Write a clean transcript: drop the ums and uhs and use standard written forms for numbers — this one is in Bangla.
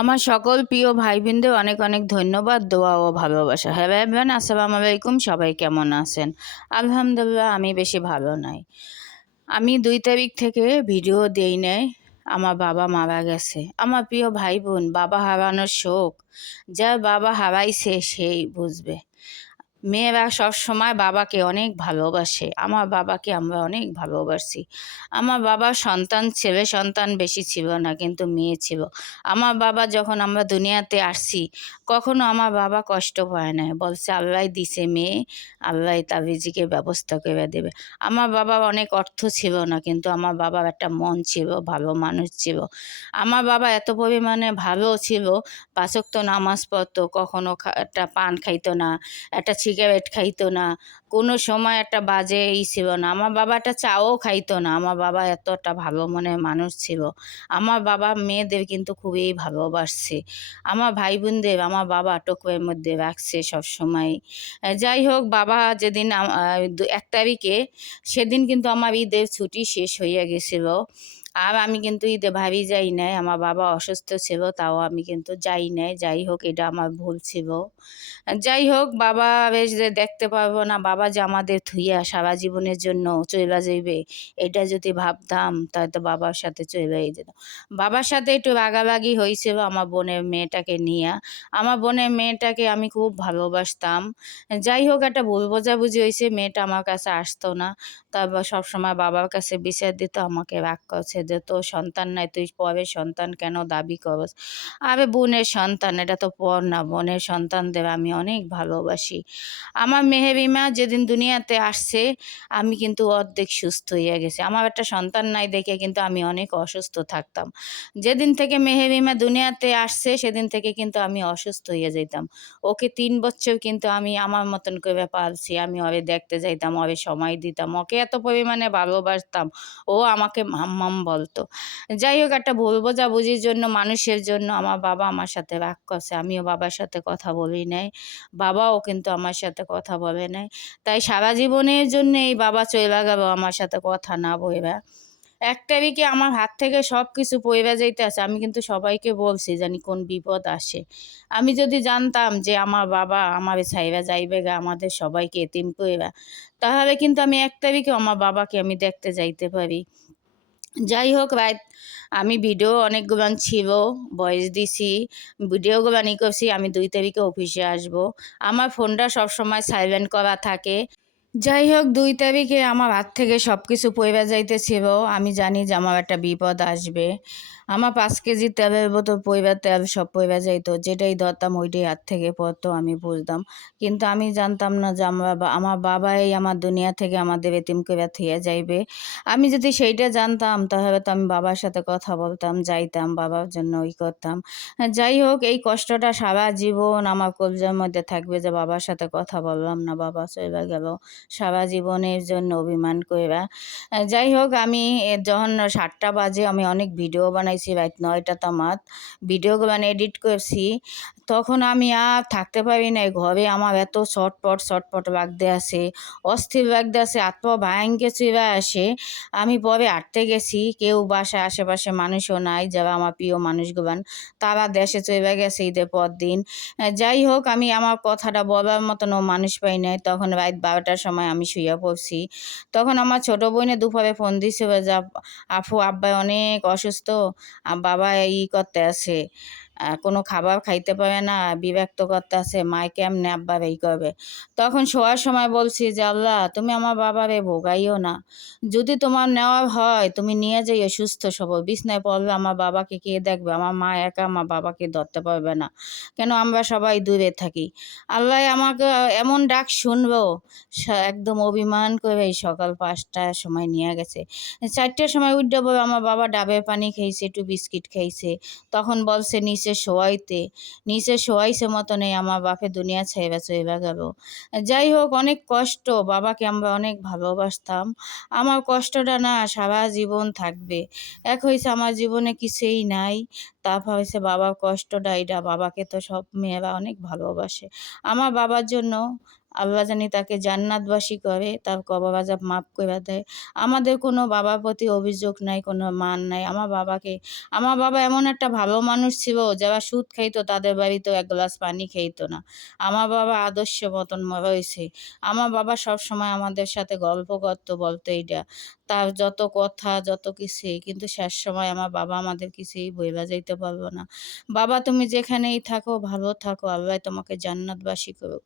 আমার সকল প্রিয় ভাই বোনদের অনেক অনেক ধন্যবাদ, দোয়া ও ভালোবাসা। হ্যাঁ ভাইবান, আসসালামু আলাইকুম। সবাই কেমন আছেন? আলহামদুলিল্লাহ, আমি বেশি ভালো নাই। আমি 2 তারিখ থেকে ভিডিও দেই নাই। আমার বাবা মারা গেছে। আমার প্রিয় ভাই বোন, বাবা হারানোর শোক যার বাবা হারাইছে সেই বুঝবে। মেয়েরা সব সময় বাবাকে অনেক ভালোবাসে। আমার বাবাকে আমরা অনেক ভালোবাসি। আমার বাবার সন্তান, ছেলে সন্তান বেশি ছিল না, কিন্তু মেয়ে ছিল। আমার বাবা যখন আমরা দুনিয়াতে আসছি, কখনো আমার বাবা কষ্ট পায় না, বলছে আল্লাহ দিছে মেয়ে, আল্লাহ তার রিজিকের ব্যবস্থা করে দেবে। আমার বাবার অনেক অর্থ ছিল না, কিন্তু আমার বাবার একটা মন ছিল, ভালো মানুষ ছিল। আমার বাবা এত পরিমাণে ভালো ছিল, 5 ওয়াক্ত নামাজ পড়তো, কখনো একটা পান খাইতো না, একটা সিগারেট খাইতো না, কোনো সময় একটা বাজে ছিল না। আমার বাবা একটা চাও খাইতো না। আমার বাবা এতটা ভালো মনের মানুষ ছিল। আমার বাবা মেয়েদের কিন্তু খুবই ভালোবাসছে। আমার ভাই বোনদের আমার বাবা টুকরের মধ্যে রাখছে সবসময়। যাই হোক, বাবা যেদিন 1 তারিখে, সেদিন কিন্তু আমার ঈদের ছুটি শেষ হয়ে গেছিল। আর আমি কিন্তু ঈদে বাড়ি যাই নাই। আমার বাবা অসুস্থ ছিল, তাও আমি কিন্তু যাই নাই। যাই হোক, এটা আমার ভুল ছিল। যাই হোক, বাবা বেশ যে দেখতে পারবো না, বাবা যে আমাদের থুইয়া সারা জীবনের জন্য চইলা যাইবে, এটা যদি ভাবতাম তাহলে তো বাবার সাথে চইলাই যেতাম। বাবার সাথে একটু রাগারাগি হয়েছিল আমার বোনের মেয়েটাকে নিয়ে। আমার বোনের মেয়েটাকে আমি খুব ভালোবাসতাম। যাই হোক, একটা ভুল বোঝাবুঝি হয়েছে, মেয়েটা আমার কাছে আসতো না। তারপর সবসময় বাবার কাছে বিচার দিত, আমাকে রাগ করছে যে তোর সন্তান নাই, তুই পরের সন্তান কেন দাবি করস? আরে বোনের সন্তান, এটা তো পর না, বোনের সন্তানদের আমি অনেক ভালোবাসি। আমার মেহেরিমা যেদিন দুনিয়াতে আসছে, আমি কিন্তু অর্ধেক সুস্থ হয়ে গেছি। আমার একটা সন্তান নাই দেখে কিন্তু আমি অনেক অসুস্থ থাকতাম। যেদিন থেকে মেহেরিমা দুনিয়াতে আসছে, সেদিন থেকে কিন্তু আমি অসুস্থ হয়ে যেতাম। ওকে 3 বছর কিন্তু আমি আমার মতন করে পালছি। আমি ওরে দেখতে যাইতাম, ওরে সময় দিতাম, ওকে এত পরিমাণে ভালোবাসতাম। ও আমাকে মাম্মাম বলতো। যাই হোক, একটা ভুল বোঝাবুঝির জন্য, মানুষের জন্য আমার বাবা আমার সাথে রাগ করছে। আমিও বাবার সাথে কথা বলি নাই, বাবাও কিন্তু আমার সাথে কথা বলে নাই। তাই সারা জীবনের জন্য এই বাবা চইলা গেল আমার সাথে কথা না বইরা। 1 তারিখে আমার হাত থেকে সব কিছু পইরা যাইতে আছে। আমি কিন্তু সবাইকে বলছি, জানি কোন বিপদ আসে। আমি যদি জানতাম যে আমার বাবা আমার ছাইরা যাইবে গা, আমাদের সবাইকে এতিম কইরা, তাহলে কিন্তু আমি 1 তারিখে আমার বাবাকে আমি দেখতে যাইতে পারি। যাই হোক, রাত আমি ভিডিও অনেকগুলান ছিল, ভয়েস দিছি, ভিডিওগুলান করছি। আমি 2 তারিখে অফিসে আসব। আমার ফোনটা সবসময় সাইলেন্ট করা থাকে। যাই হোক, 2 তারিখে আমার হাত থেকে সব কিছু পইরা যাইতেছিল। আমি জানি যে আমার একটা বিপদ আসবে। আমার 5 কেজি তেলের বোতল পইরা, তেল সব পইরা যাইতো, যেটাই ধরতাম ওইটাই হাত থেকে পড়তো, আমি বুঝতাম। কিন্তু আমি জানতাম না যে আমার বাবাই আমার দুনিয়া থেকে আমাদের এতিম করে থুইয়া যাইবে। আমি যদি সেইটা জানতাম, তাহলে তো আমি বাবার সাথে কথা বলতাম, যাইতাম, বাবার জন্য করতাম। যাই হোক, এই কষ্টটা সারা জীবন আমার কলজার মধ্যে থাকবে যে বাবার সাথে কথা বললাম না, বাবা চলে গেল সারা জীবনের জন্য অভিমান কইরা। যাই হোক, আমি যখন 7টা বাজে, আমি অনেক ভিডিও বানাইছি, রাত 9টা তামাত ভিডিওগুলো এডিট করছি। তখন আমি আর থাকতে পারি নাই। ঘরে আমার এত ছটপট লাগতে আছে, অস্থির লাগতে আছে, হাত পা ভাঙ্গে চুইরা আসে। আমি পরে হাঁটতে গেছি, কেউ বাসায় আশেপাশে মানুষও নাই, যারা আমার প্রিয় মানুষগুলান তারা দেশে চলে গেছে ঈদের পর দিন। যাই হোক, আমি আমার কথাটা বলার মতনও মানুষ পাই নাই। তখন রাত 12টার সময় আমি শুইয়া পড়ছি। তখন আমার ছোট বোনে দুপুরে ফোন দিছিল যে আপু, আব্বা অনেক অসুস্থ, বাবা করতে আছে, কোনো খাবার খাইতে পারে না, বিরক্ত করতে আছে, মায় কেমনে আব্বার করবে। তখন শোয়ার সময় বলছি যে আল্লাহ, তুমি আমার বাবারে ভোগাইও না। যদি তোমার নেওয়া হয়, তুমি নিয়ে যাইও সুস্থ সবল। বিছনায় পড়লে আমার বাবাকে কে দেখবে? আমার মা একা আমার বাবাকে ধরতে পারবে না, কেন আমরা সবাই দূরে থাকি। আল্লাহ আমাকে এমন ডাক শুনবো, একদম অভিমান করে এই সকাল 5টার সময় নিয়ে গেছে। 4টার সময় উঠে বলে আমার বাবা ডাবের পানি খেয়েছে, একটু বিস্কিট খেয়েছে। তখন বলছে নিচে শোয়াইছে মতনই আমার বাপে দুনিয়া ছেড়ে চইলা গেল। যাই হোক, অনেক কষ্ট, বাবাকে আমরা অনেক ভালোবাসতাম। আমার কষ্টটা না সারা জীবন থাকবে। এক হয়েছে আমার জীবনে কিছুই নাই, তারপর হয়েছে বাবার কষ্টটা, এটা বাবাকে তো সব মেয়েরা অনেক ভালোবাসে। আমার বাবার জন্য আল্লাহ জানি তাকে জান্নাতবাসী করে, তার কবর আযাব মাফ করে দেয়। আমাদের কোনো বাবার প্রতি অভিযোগ নাই, কোনো মান নাই। আমার বাবা এমন একটা ভালো মানুষ ছিল, যারা সুদ খাইতো তাদের বাড়িতেও এক গ্লাস পানি খাইতো না। আমার বাবা আদর্শ মতন রয়েছে। আমার বাবা সবসময় আমাদের সাথে গল্প করতো, বলতো এইটা তার যত কথা যত কিছুই, কিন্তু শেষ সময় আমার বাবা আমাদের কিছুই বইলা যাইতে পারবো না। বাবা তুমি যেখানেই থাকো ভালো থাকো, আল্লাহ তোমাকে জান্নাতবাসী করুক।